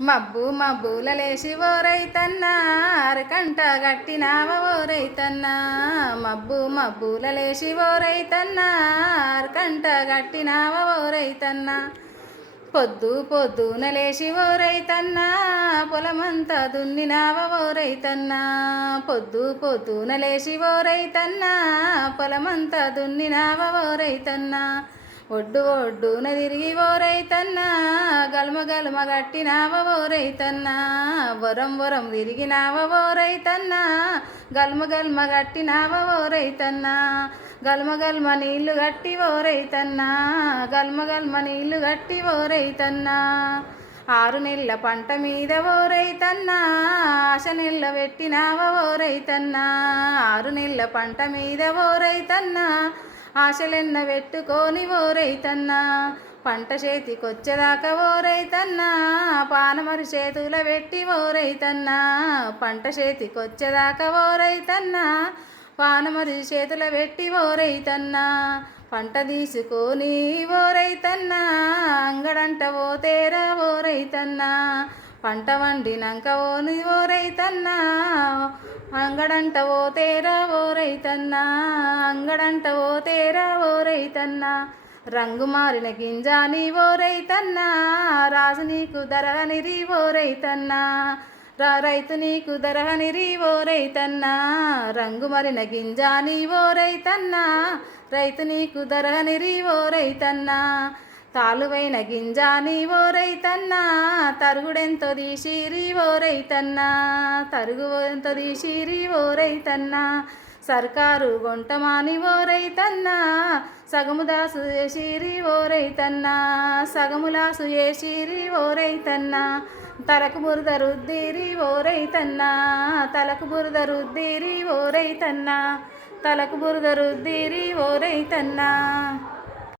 మబ్బు మబ్బుల లేసి ఓ రైతన్నా అరకంట గట్టినావ ఓ రైతన్నా. మబ్బు మబ్బుల లేసి ఓ రైతన్నా అరకంట గట్టినావ ఓ రైతన్నా. పొద్దు పొద్దున లేచి ఓ రైతన్నా పొలమంతా దున్నినావ ఓ రైతన్నా. పొద్దు పొద్దున లేచి ఓ రైతన్నా పొలమంతా దున్నినావ ఓ రైతన్నా. ఒడ్డు ఒడ్డున తిరిగి ఓ రైతన్నా గల్మ గల్మ గట్టినావ ఓ రైతన్నా. వరం వరం తిరిగినావ ఓ రైతన్నా గల్మ గల్మ గట్టినావ ఓ రైతన్నా. గల్మ గల్మ నీళ్లు గట్టి ఓ రైతన్నా గల్మ గల్మ నీళ్లు గట్టి ఓ రైతన్నా. 6 నెలల పంట మీద ఓ రైతన్నా ఆశ నెల్ల పెట్టినావ ఓ రైతన్నా. 6 నెలల పంట మీద ఓ రైతన్నా ఆశలెన్న పెట్టుకొని ఓ రైతన్నా. పంట చేతికొచ్చేదాకా ఓ రైతన్నా పానమరి చేతుల పెట్టి ఓ రైతన్నా. పంట చేతికొచ్చేదాకా ఓ రైతన్నా పానమరి చేతుల పెట్టి ఓ రైతన్నా. పంట తీసుకొని ఓ రైతన్నా అంగడంట పోతేరా ఓ రైతన్నా. పంట వండినంక ఓని ఓ రైతన్నా అంగడంట పోతేరా ఓ రైతన్నా. అంగడంట పోతేరా ఓ రైతన్నా. రంగు మారిన గింజాని ఓ రైతన్నా రాజు నీకు దరహనిరి ఓ రైతన్నా. రైతు నీకు దరహనిరి ఓ రైతన్నా. రంగు మారిన గింజాని ఓ రైతన్నా రైతు నీకు దరహనిరి ఓ రైతన్నా. తాలువైన గింజాని ఓ రైతన్నా తరుగుడెంతో తీసిరి ఓ రైతన్నా. తరుగు ఎంతో తీసిరి ఓ రైతన్నా. సర్కారు గొంటమాని ఓ రైతన్నా సగము దాసు చేసిరి ఓ రైతన్నా. సగము లాసు చేసిరి ఓ రైతన్నా. తలకు బురద రుద్దిరి ఓ రైతన్నా. తలకు బురద రుద్దిరి ఓ రైతన్నా. తలకు బురద రుద్దిరి ఓ రైతన్నా.